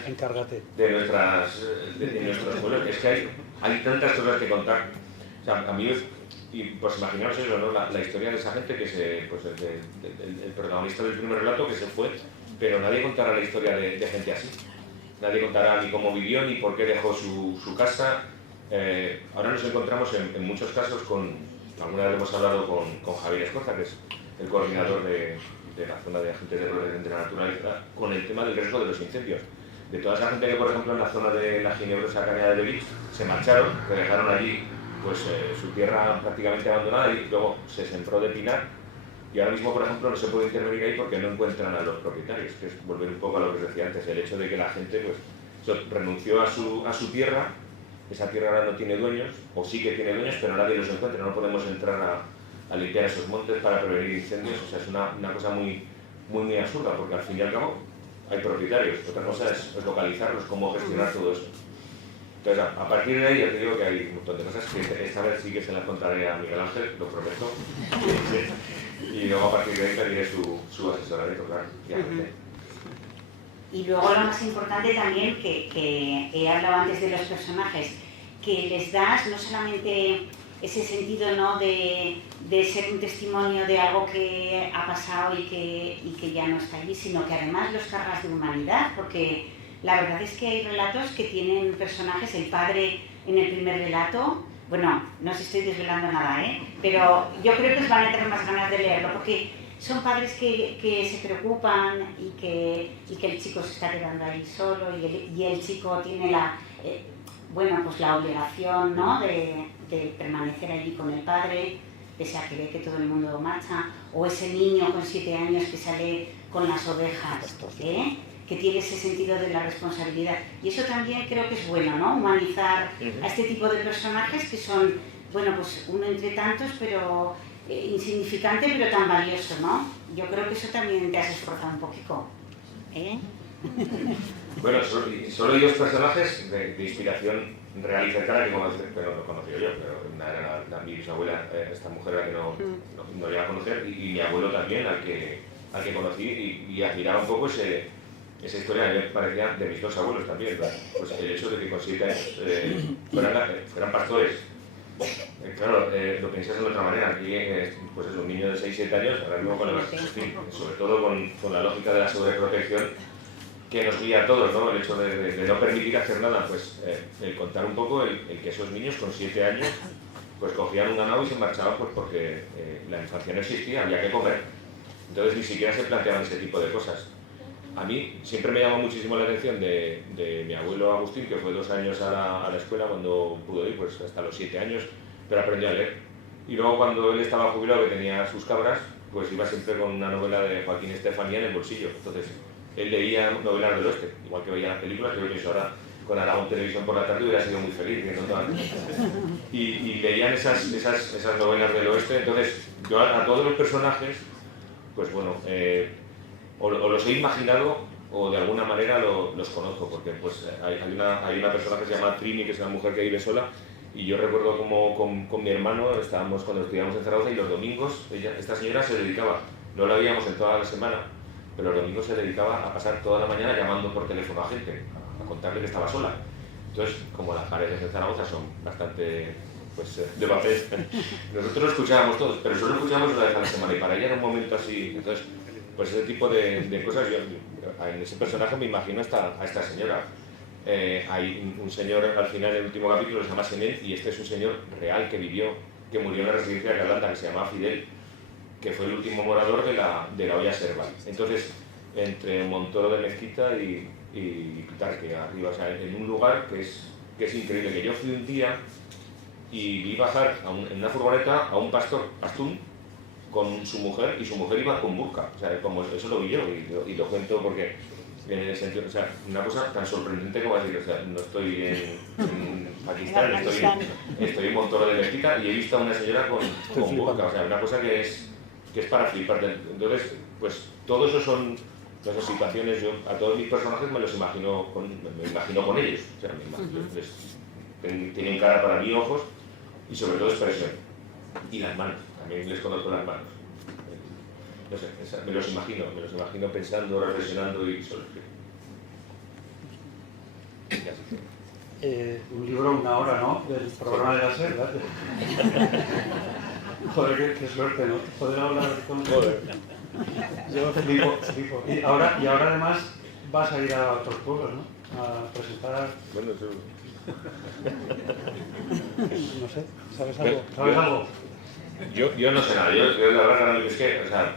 de nuestros pueblos, es que hay tantas cosas que contar. O sea, a mí, y pues imaginaos eso, ¿no? La historia de esa gente que pues el protagonista del primer relato que se fue, pero nadie contará la historia de gente así. Nadie contará ni cómo vivió, ni por qué dejó su casa. Ahora nos encontramos en muchos casos alguna vez hemos hablado con Javier Escorza, que es el coordinador de la zona de agentes de la naturaleza, con el tema del riesgo de los incendios. De toda esa gente que, por ejemplo, en la zona de la Ginebrosa Cañada de Beach se marcharon, que dejaron allí pues, su tierra prácticamente abandonada y luego se sembró de pinar. Y ahora mismo, por ejemplo, no se puede intervenir ahí porque no encuentran a los propietarios, que es volver un poco a lo que os decía antes, el hecho de que la gente pues, renunció a su tierra, esa tierra ahora no tiene dueños, o sí que tiene dueños, pero nadie los encuentra, no podemos entrar a limpiar esos montes para prevenir incendios, o sea, es una cosa muy absurda, porque al fin y al cabo hay propietarios, otra cosa es localizarlos, cómo gestionar todo eso. Entonces, a partir de ahí ya te digo que hay un montón de cosas que esta vez sí que se las contaré a Miguel Ángel, lo prometo. Y luego a partir de ahí pediré su asesoramiento, claro. Y luego lo más importante también, que he hablado antes de los personajes, que les das no solamente ese sentido, ¿no?, de ser un testimonio de algo que ha pasado y que ya no está allí, sino que además los cargas de humanidad, porque la verdad es que hay relatos que tienen personajes, el padre en el primer relato, bueno, no os estoy desvelando nada, pero yo creo que os van a tener más ganas de leerlo, porque son padres que se preocupan y que el chico se está quedando ahí solo y el chico tiene la obligación, ¿no?, de permanecer allí con el padre, pese a que ve que todo el mundo marcha, o ese niño con 7 años que sale con las ovejas, que tiene ese sentido de la responsabilidad. Y eso también creo que es bueno, ¿no?, humanizar a este tipo de personajes que son, bueno, pues uno entre tantos, pero insignificante, pero tan valioso, ¿no? Yo creo que eso también te has esforzado un poquito, Bueno, solo hay dos personajes de inspiración real y cercana que lo conocí yo, pero una era mi bisabuela, esta mujer a la que no llegué a conocer, y mi abuelo también, al que conocí, y admiraba un poco esa historia, a mí me parecía de mis dos abuelos también, pues el hecho de que con 7 años fueran pastores. Claro, lo piensas de otra manera, aquí pues es un niño de 6-7 años, ahora mismo sobre todo con la lógica de la sobreprotección que nos guía a todos, ¿no? El hecho de no permitir hacer nada, pues el contar un poco el que esos niños con 7 años pues cogían un ganado y se marchaban pues porque la infancia no existía, había que comer. Entonces ni siquiera se planteaban ese tipo de cosas. A mí siempre me llamó muchísimo la atención de mi abuelo Agustín, que fue 2 años a la escuela cuando pudo ir, pues hasta los 7 años, pero aprendió a leer. Y luego cuando él estaba jubilado, que tenía sus cabras, pues iba siempre con una novela de Joaquín Estefanía en el bolsillo. Entonces él leía novelas del oeste, igual que veía las películas, que yo pienso ahora con Aragón Televisión por la tarde hubiera sido muy feliz viendo todas. Y leían esas novelas del oeste. Entonces yo a todos los personajes, pues bueno, o los he imaginado o de alguna manera los conozco, porque pues hay una persona que se llama Trini, que es una mujer que vive sola, y yo recuerdo como con mi hermano estábamos cuando estudiábamos en Zaragoza y los domingos esta señora se dedicaba, no la veíamos en toda la semana, pero los domingos se dedicaba a pasar toda la mañana llamando por teléfono a gente, a contarle que estaba sola. Entonces, como las paredes en Zaragoza son bastante de papel, nosotros lo escuchábamos todos, pero solo escuchábamos una vez a la semana, y para ella era un momento así. Entonces, pues ese tipo de cosas, yo en ese personaje me imagino a esta señora. Hay un señor al final del último capítulo que se llama Senén, y este es un señor real que murió en la residencia de Calanda, que se llamaba Fidel, que fue el último morador de la olla Serval. Entonces, entre Montoro de Mezquita y Pitarque, arriba, o sea, en un lugar que es increíble, que yo fui un día y vi bajar en una furgoneta a un pastor pastún con su mujer, y su mujer iba con burka, o sea, como eso lo vi yo, y lo cuento porque en el sentido, o sea, una cosa tan sorprendente como decir, o sea, no estoy en Pakistán, estoy en Montoro de Mezquita y he visto a una señora con burka, o sea, una cosa que es para flipar. Entonces, pues todo eso son esas situaciones. Yo a todos mis personajes me los imagino con ellos, o sea, tienen cara para mí, ojos y sobre todo expresión. Y las manos, también les conozco las manos. No sé, me los imagino pensando, reflexionando y solo un libro, una hora, ¿no? Del programa de la SER, ¿verdad? Joder, qué suerte, ¿no? Poder hablar con... Joder. Yo flipo. Y ahora además vas a ir a otros pueblos, ¿no? A presentar... Bueno, eso... No sé, ¿sabes algo? ¿Sabes algo? Yo no sé nada, yo la verdad es que, o sea,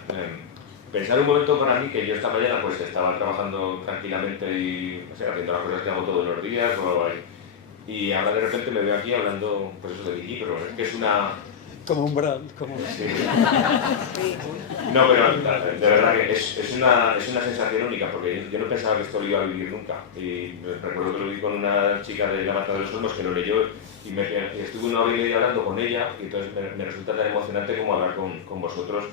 pensar un momento para mí que yo esta mañana pues estaba trabajando tranquilamente y, o sea, haciendo las cosas que hago todos los días, y ahora de repente me veo aquí hablando, pues eso, de mi libro, es que es una... Como un brand, como... Sí. No, pero de verdad que es una sensación única, porque yo no pensaba que esto lo iba a vivir nunca. Y recuerdo que lo vi con una chica de La Mata de los Olmos que lo leyó y estuve una hora y media hablando con ella, y entonces me resulta tan emocionante como hablar con vosotros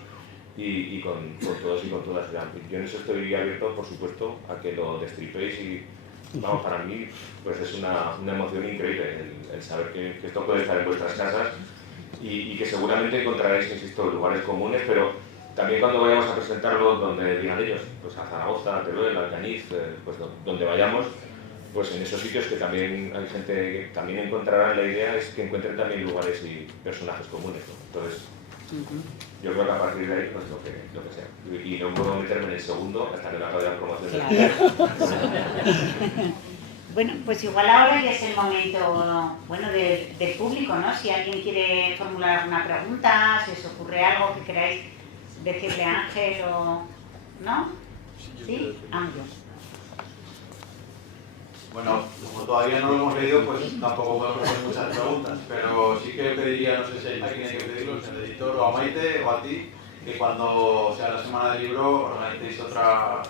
y con todos y con todas. Yo en eso estoy abierto, por supuesto, a que lo destripéis y, vamos, para mí pues es una emoción increíble el saber que esto puede estar en vuestras casas. Y que seguramente encontraréis, insisto, lugares comunes, pero también cuando vayamos a presentarlo donde digan ellos, pues a Zaragoza, a Teruel, a Alcañiz, pues donde vayamos, pues en esos sitios que también hay gente que también encontrarán, la idea es que encuentren también lugares y personajes comunes, ¿no? Entonces, yo creo que a partir de ahí, pues lo que sea. Y no puedo meterme en el segundo hasta que no acabe la promoción. Bueno, pues igual ahora ya es el momento, bueno, del público, ¿no? Si alguien quiere formular alguna pregunta, si os ocurre algo que queráis decirle a Ángel o... ¿no? ¿Sí? Ángel. Bueno, como todavía no lo hemos leído, pues tampoco podemos hacer muchas preguntas, pero sí que pediría, no sé si a quién hay que pedirlo, si al editor o a Maite o a ti, que cuando sea la semana del libro organicéis otra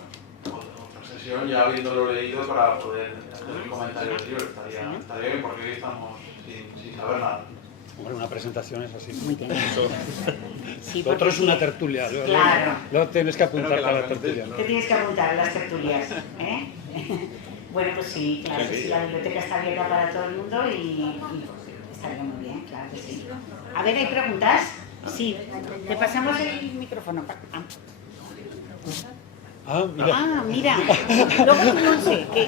sesión ya habiéndolo leído para poder hacer un comentario del libro. Estaría bien porque hoy estamos sin saber nada. Bueno, una presentación es así. Muy bien. Sí, Lo otro es una tertulia. Claro. Luego tienes que apuntar a la tertulia. Te tienes que apuntar a las tertulias, ¿eh? Bueno, pues sí, claro que sí, la biblioteca está abierta para todo el mundo y estaría muy bien, claro que sí. A ver, ¿hay preguntas? Sí, te pasamos el micrófono. Mira. Mira. Luego tú no sé, que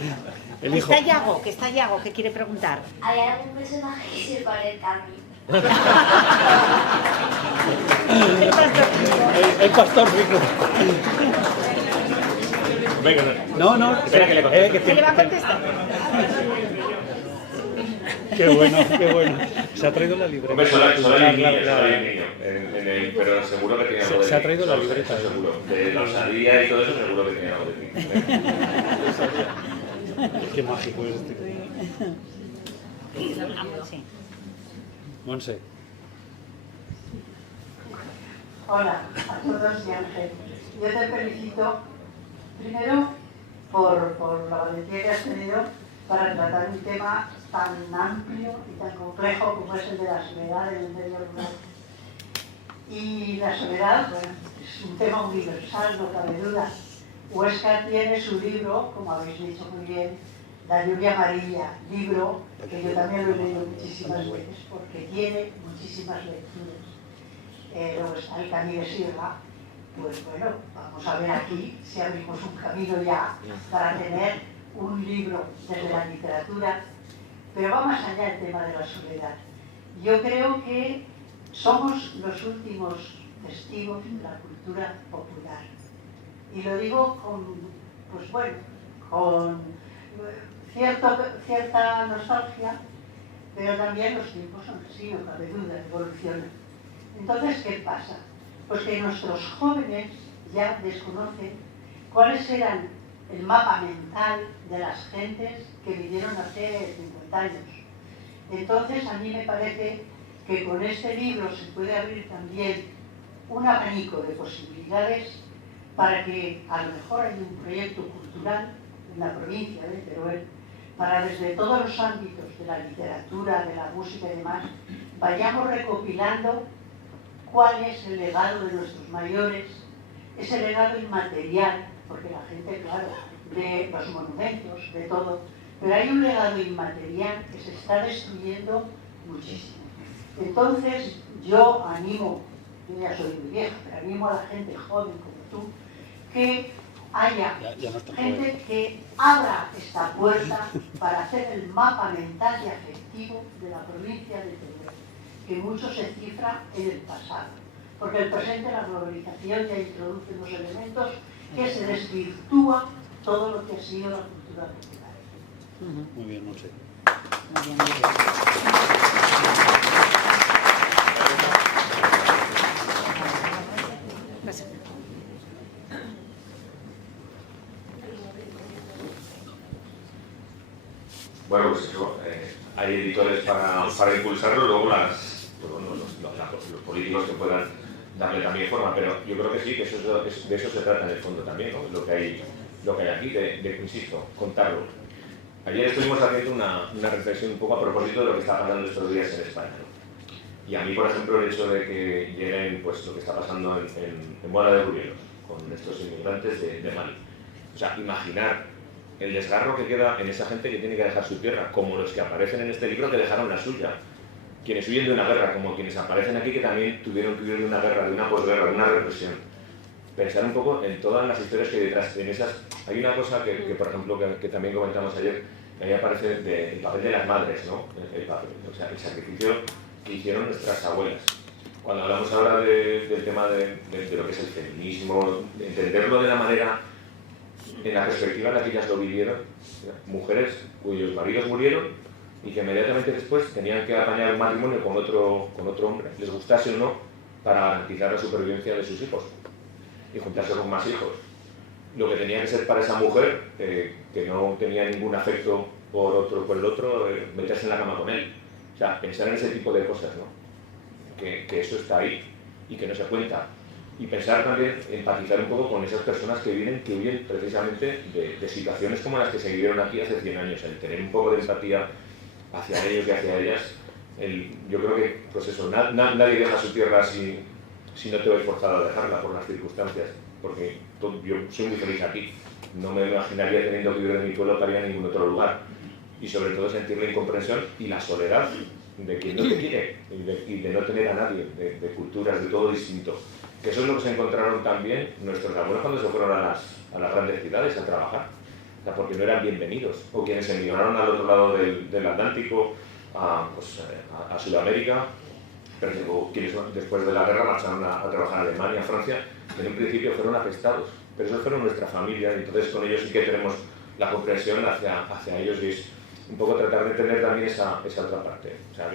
está Yago, que quiere preguntar. ¿Hay algún personaje que se parezca a mí? El pastor rico. Venga, no. Espera que le conteste. ¿Qué le va a contestar? Qué bueno. Se ha traído la libreta. Hombre, solo hay un niño, pero seguro que tiene algo de mí. Se ha traído la libreta. Seguro. De la osadía y todo eso, seguro que tiene algo de mí. Qué mágico es este. Sí. Monse. Hola a todos y Ángel. Yo te felicito primero por la valentía que has tenido para tratar un tema tan amplio y tan complejo como es el de la soledad en el medio rural. Y la soledad, bueno, es un tema universal, no cabe duda. Huesca tiene su libro, como habéis dicho muy bien, La lluvia amarilla, libro que yo también lo he leído muchísimas veces porque tiene muchísimas lecturas. Luego está el Camí de Sierra, pues bueno, vamos a ver aquí si abrimos un camino ya para tener un libro desde la literatura, pero va más allá el tema de la soledad. Yo creo que somos los últimos testigos de la cultura popular. Y lo digo con cierta nostalgia, pero también los tiempos son así, no cabe duda, evolucionan. Entonces, ¿qué pasa? Pues que nuestros jóvenes ya desconocen cuáles eran el mapa mental de las gentes que vivieron hace 50 años. Entonces, a mí me parece que con este libro se puede abrir también un abanico de posibilidades para que a lo mejor hay un proyecto cultural en la provincia de Teruel, para desde todos los ámbitos de la literatura, de la música y demás, vayamos recopilando cuál es el legado de nuestros mayores, ese legado inmaterial, porque la gente, claro, de los monumentos, de todo, pero hay un legado inmaterial que se está destruyendo muchísimo. Entonces, yo animo, yo ya soy muy vieja, pero animo a la gente joven como tú, que haya gente que abra esta puerta para hacer el mapa mental y afectivo de la provincia de Teruel, que mucho se cifra en el pasado, porque el presente, la globalización, ya introduce unos elementos que se desvirtúa todo lo que ha sido la cultura popular. Muy bien, Monse. Muy bien, muy bien. Bueno, pues eso, hay editores para impulsarlo, luego los políticos que puedan darle también forma, pero yo creo que sí, que de eso se trata en el fondo también, ¿no? Lo que hay aquí, insisto, contarlo. Ayer estuvimos haciendo una reflexión un poco a propósito de lo que está pasando estos días en España, ¿no? Y a mí, por ejemplo, el hecho de que lleguen pues, lo que está pasando en Bola de Rubielos, con estos inmigrantes de Mali. O sea, imaginar el desgarro que queda en esa gente que tiene que dejar su tierra, como los que aparecen en este libro que dejaron la suya. Quienes huyen de una guerra, como quienes aparecen aquí que también tuvieron que huir de una guerra, de una posguerra, de una represión. Pensar un poco en todas las historias que hay detrás. En esas, hay una cosa que por ejemplo, que también comentamos ayer, que ahí aparece el papel de las madres, ¿no? O sea, el sacrificio que hicieron nuestras abuelas. Cuando hablamos ahora del tema de lo que es el feminismo, entenderlo de la manera, en la perspectiva en la que ellas lo vivieron, mujeres cuyos maridos murieron y que inmediatamente después tenían que apañar un matrimonio con otro hombre, les gustase o no, para garantizar la supervivencia de sus hijos y juntarse con más hijos. Lo que tenía que ser para esa mujer, que no tenía ningún afecto por el otro, meterse en la cama con él. O sea, pensar en ese tipo de cosas, ¿no? Que eso está ahí y que no se cuenta. Y pensar también, empatizar un poco con esas personas que huyen precisamente de situaciones como las que se vivieron aquí hace 100 años, el tener un poco de empatía hacia ellos y hacia ellas. Yo creo que, pues eso, nadie deja su tierra si no te ves forzado a dejarla por las circunstancias, porque yo soy muy feliz aquí, no me imaginaría teniendo que vivir de mi pueblo para ir a ningún otro lugar, y sobre todo sentir la incomprensión y la soledad de quien no te quiere y de no tener a nadie, de culturas, de todo distinto. Que eso es lo que se encontraron también nuestros abuelos cuando se fueron a las grandes ciudades a trabajar, o sea, porque no eran bienvenidos, o quienes emigraron al otro lado del Atlántico, a Sudamérica, pero quienes después de la guerra marcharon a trabajar a Alemania, a Francia, que en un principio fueron apestados, pero esos fueron nuestra familia, y entonces con ellos sí que tenemos la comprensión hacia ellos, y es un poco tratar de entender también esa otra parte. O sea,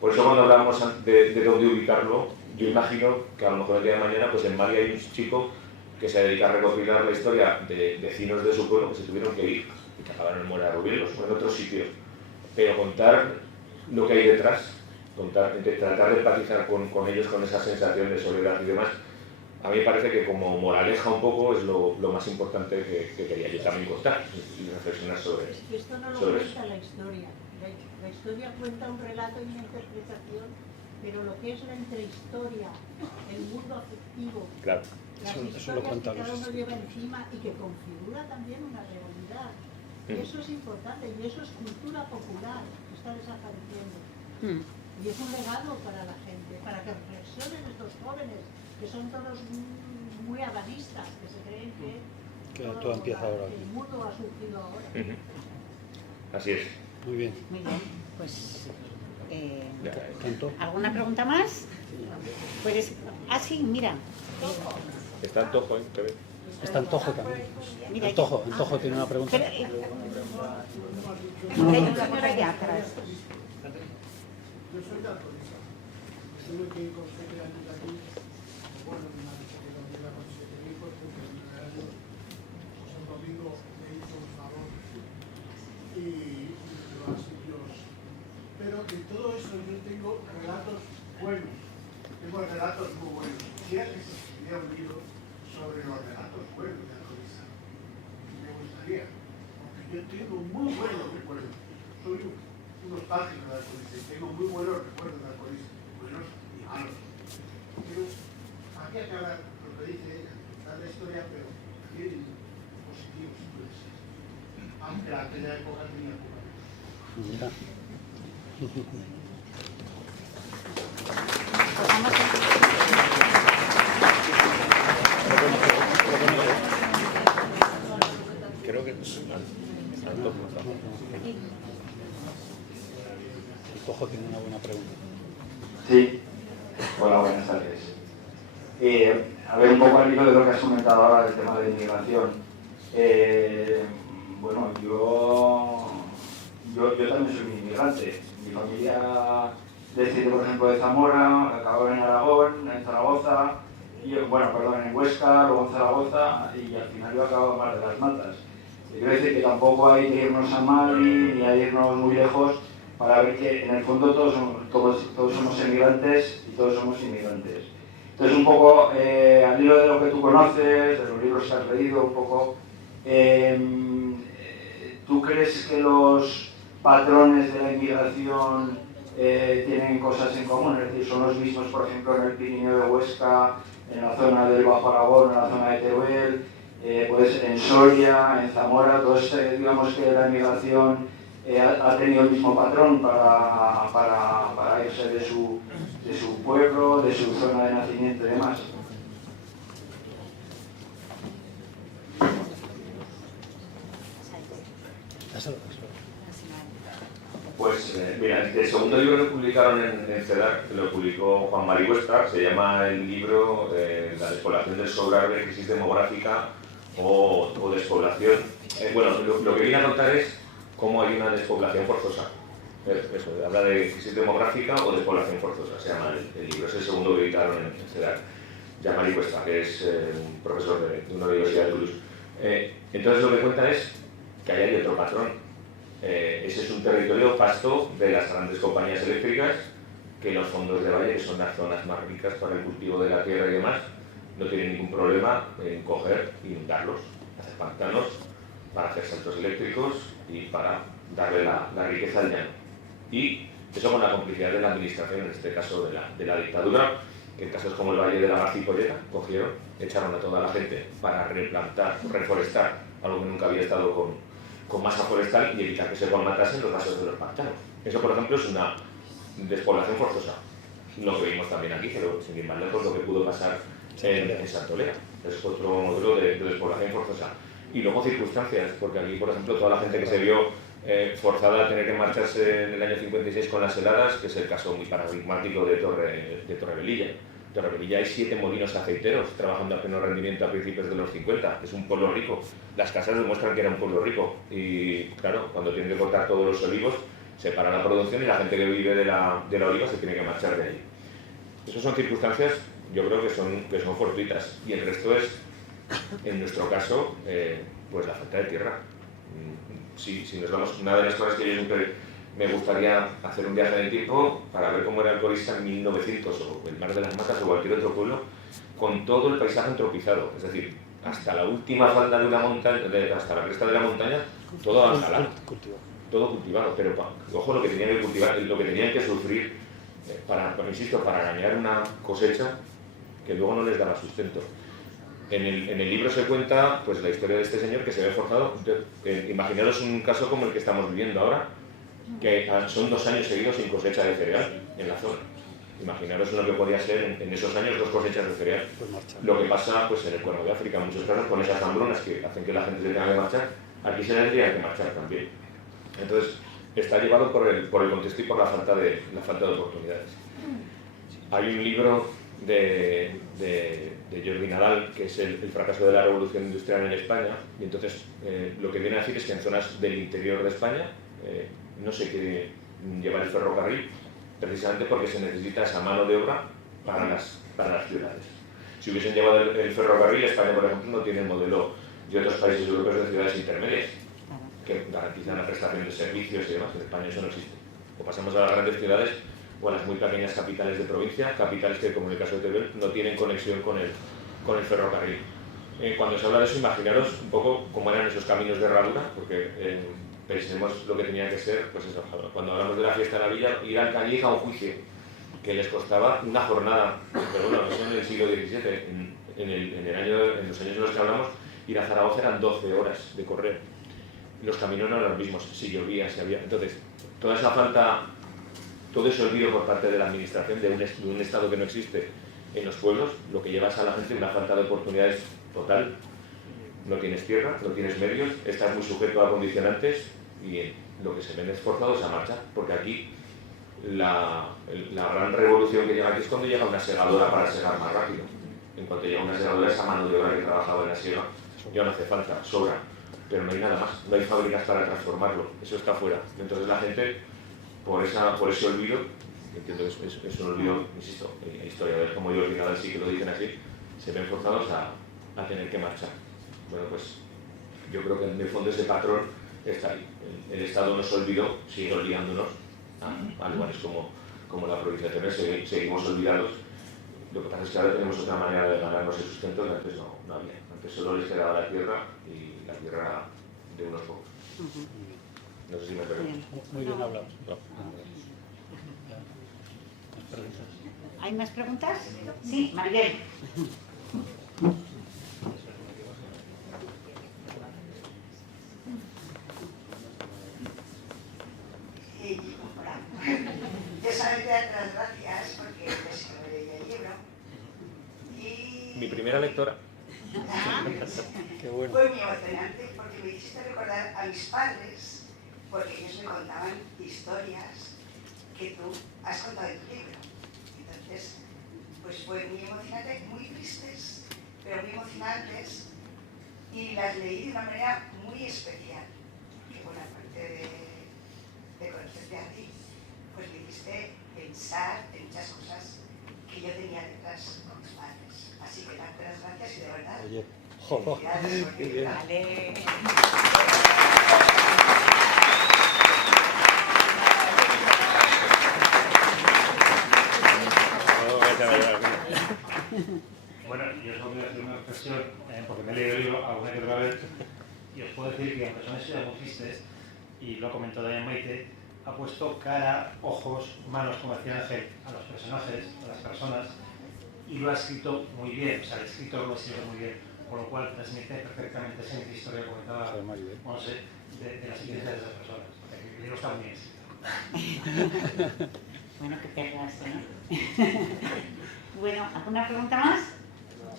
por eso cuando hablamos de dónde ubicarlo, yo imagino que a lo mejor el día de mañana pues en Mali hay un chico que se dedica a recopilar la historia de vecinos de su pueblo que se tuvieron que ir y que acabaron en Bola de Rubielos o en otros sitios, pero contar lo que hay detrás, tratar de empatizar con ellos, con esa sensación de soledad y demás, a mí me parece que como moraleja un poco es lo más importante que quería yo también contar y reflexionar sobre eso. Esto no lo cuenta la historia. La historia cuenta un relato y una interpretación, pero lo que es la entrehistoria, el mundo afectivo, claro, las historias que cada uno lleva encima y que configura también una realidad. Eso es importante y eso es cultura popular que está desapareciendo. Y es un legado para la gente, para que reflexionen estos jóvenes, que son todos muy avaristas, que se creen que todo empieza ahora. El mundo ha surgido ahora. Así es. Muy bien. Muy bien, pues... ¿Tanto? ¿Alguna pregunta más? Puedes... Ah, sí, mira. Está Antojo, ¿eh? Está Antojo también. Mira, Antojo tiene una pregunta. Pero, hay una señora allá atrás. Yo soy daltonista. Estuve que con 7 años aquí, bueno, me ha dicho que no llega con 7 hijos, porque el primer año José Domingo me hizo un favor y me lo hace Dios. Pero de todo eso yo tengo relatos buenos, tengo relatos muy buenos. Quisiera que se escribiera un libro sobre los relatos buenos de Daltonista. Me gustaría, porque yo tengo muy buenos recuerdos. Soy unos páginas de Daltonista y tengo muy buenos recuerdos de Daltonista, buenos y malos. Pero aquí acaba lo que dice, contar la historia, pero también positivos puede ser. aunque en aquella época tenía poca. Ya. Creo que El Cojo tiene una buena pregunta. Sí. Hola, buenas tardes. A ver, un poco al hilo de lo que has comentado ahora del tema de inmigración. Bueno, yo también soy un inmigrante. Mi familia decide, por ejemplo, de Zamora, acabó en Aragón, en Zaragoza, y, bueno, perdón, en Huesca, luego en Zaragoza, y al final yo acabo en Mar de las Matas. Quiero decir que tampoco hay que irnos a Mali ni hay que irnos muy lejos para ver que en el fondo todos somos emigrantes y todos somos inmigrantes. Entonces, un poco al hilo de lo que tú conoces, de los libros que has leído, un poco, ¿tú crees que los patrones de la inmigración tienen cosas en común? Es decir, son los mismos, por ejemplo, en el Pirineo de Huesca, en la zona del Bajo Aragón, en la zona de Teruel, puede ser en Soria, en Zamora, todos digamos que la inmigración ha tenido el mismo patrón para irse de su pueblo, de su zona de nacimiento y demás. Pues mira, el segundo libro que publicaron en CEDAR, que lo publicó Juan Mari Huesca, se llama el libro La despoblación del Sobrarbe, crisis demográfica o despoblación. Bueno, lo que viene a contar es cómo hay una despoblación forzosa. Eso, habla de crisis demográfica o despoblación forzosa, se llama el libro. Es el segundo que editaron en CEDAR. Jean Mari Huesca, que es un profesor de una universidad de Toulouse. Entonces lo que cuenta es que ahí hay otro patrón. Ese es un territorio pasto de las grandes compañías eléctricas, que los fondos de valle, que son las zonas más ricas para el cultivo de la tierra y demás, no tienen ningún problema en coger e inundarlos, hacer pantanos para hacer saltos eléctricos y para darle la riqueza al llano. Y eso con la complicidad de la administración, en este caso de la dictadura, que en casos como el Valle de la Garcipolleta cogieron, echaron a toda la gente para replantar, reforestar, algo que nunca había estado con masa forestal y evitar que se colmatasen los vasos de los pantanos. Eso, por ejemplo, es una despoblación forzosa. Lo que vimos también aquí, pero sin ir más lejos, lo que pudo pasar en Santolera. Es otro modelo de despoblación forzosa. Y luego circunstancias, porque aquí, por ejemplo, toda la gente que se vio forzada a tener que marcharse en el año 56 con las heladas, que es el caso muy paradigmático de Torrevelilla. En Torrevelilla hay 7 molinos aceiteros trabajando a pleno rendimiento a principios de los 50. Es un pueblo rico. Las casas demuestran que era un pueblo rico. Y claro, cuando tienen que cortar todos los olivos, se para la producción y la gente que vive de la oliva se tiene que marchar de allí. Esas son circunstancias, yo creo que son fortuitas. Y el resto es, en nuestro caso, pues la falta de tierra. Si nos vamos, una de las cosas que yo siempre me gustaría hacer un viaje en el tiempo para ver cómo era el Alcoriza en 1900 o el Mar de las Matas o cualquier otro pueblo, con todo el paisaje antropizado, es decir, hasta la última falda de una montaña, hasta la cresta de la montaña, todo al salar, todo cultivado, pero ojo lo que tenían que cultivar, lo que tenían que sufrir para ganar una cosecha que luego no les daba sustento. En el libro se cuenta pues la historia de este señor que se ve forzado. Imaginaros un caso como el que estamos viviendo ahora, que son 2 años seguidos sin cosecha de cereal en la zona. Imaginaros lo que podía ser en esos años 2 cosechas de cereal. Lo que pasa pues en el Cuerno de África, en muchos casos, con esas hambrunas que hacen que la gente se tenga que marchar, aquí se tendría que marchar también. Entonces, está llevado por el contexto y por la falta de oportunidades. Hay un libro de Jordi Nadal, que es el fracaso de la revolución industrial en España, y entonces lo que viene a decir es que en zonas del interior de España no se quiere llevar el ferrocarril, precisamente porque se necesita esa mano de obra para las ciudades. Si hubiesen llevado el ferrocarril, España, por ejemplo, no tiene el modelo de otros países europeos de ciudades intermedias, que garantizan la prestación de servicios y demás. En España eso no existe. O pasamos a las grandes ciudades o a las muy pequeñas capitales de provincia, capitales que, como en el caso de Teruel, no tienen conexión con el ferrocarril. Cuando se habla de eso, imaginaros un poco cómo eran esos caminos de herradura, porque pensemos lo que tenía que ser, pues eso, cuando hablamos de la fiesta de la villa, ir al Cañiz a un juicio, que les costaba una jornada, pero bueno, eso en el siglo XVII, en los años en los que hablamos, ir a Zaragoza eran 12 horas de correr. los caminos no eran los mismos, si llovía, si había... Entonces, toda esa falta, todo ese olvido por parte de la administración de un Estado que no existe en los pueblos, lo que llevas a la gente una falta de oportunidades total. No tienes tierra, no tienes medios, estás muy sujeto a condicionantes y lo que se ven es forzados a marchar, porque aquí la gran revolución que llega aquí es cuando llega una segadora para segar más rápido. En cuanto llega una segadora, esa mano de obra que trabajaba en la siega ya no hace falta, sobra, pero no hay nada más, no hay fábricas para transformarlo, eso está fuera. Entonces la gente, por ese olvido, entiendo que es un olvido, insisto, historiadores como yo, al sí que lo dicen así, se ven forzados a tener que marchar. Bueno, pues yo creo que en el fondo ese patrón está ahí. El Estado nos olvidó, sigue olvidándonos a lugares como la provincia de Teruel, seguimos olvidados. Lo que pasa es que ahora tenemos otra manera de ganarnos el sustento que antes no había. Antes solo les quedaba la tierra y la tierra de unos pocos. No sé si me pregunto. Muy bien hablado. ¿Hay más preguntas? Sí, Maribel. Yo solamente dar las gracias porque me leí el libro y... Mi primera lectora. Qué bueno. Fue muy emocionante porque me hiciste recordar a mis padres, porque ellos me contaban historias que tú has contado en tu libro. Entonces, pues fue muy emocionante, muy tristes, pero muy emocionantes, y las leí de una manera muy especial. Que bueno, aparte de conocerte a ti, pues me hiciste pensar en muchas cosas que yo tenía detrás con mis padres. Así que darte las gracias y de verdad. Oye, joder, qué bien. Vale. Bueno, yo solo voy a hacer una reflexión, porque me he leído el libro alguna que otra vez, y os puedo decir que aunque son estudios gistes, y lo ha comentado también Maite, ha puesto cara, ojos, manos, como decía Ángel, a los personajes, a las personas, y lo ha escrito muy bien, o sea, el escritor lo ha escrito muy bien, con lo cual transmite perfectamente esa historia que comentaba, no sé, de las experiencias de esas personas. El libro está muy bien escrito. Bueno, que perlas, Bueno, ¿alguna pregunta más?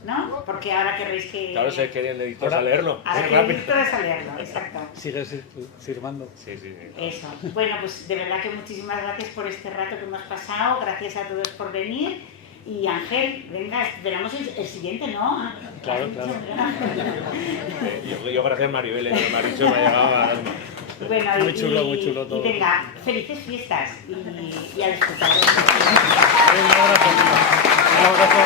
¿No? Porque ahora querréis que... Claro, se quería el editor a leerlo. Ahora que el editor es a leerlo, exacto. ¿Sigues firmando? Sí, sí, sí. Eso. Bueno, pues de verdad que muchísimas gracias por este rato que hemos pasado, gracias a todos por venir. Y Ángel, venga, esperamos el siguiente, ¿no? Claro, claro. Yo gracias a Maribel, me ha dicho, me ha llegado a... Bueno, muy chulo todo. Y venga, felices fiestas y a disfrutar. Un abrazo. Un abrazo.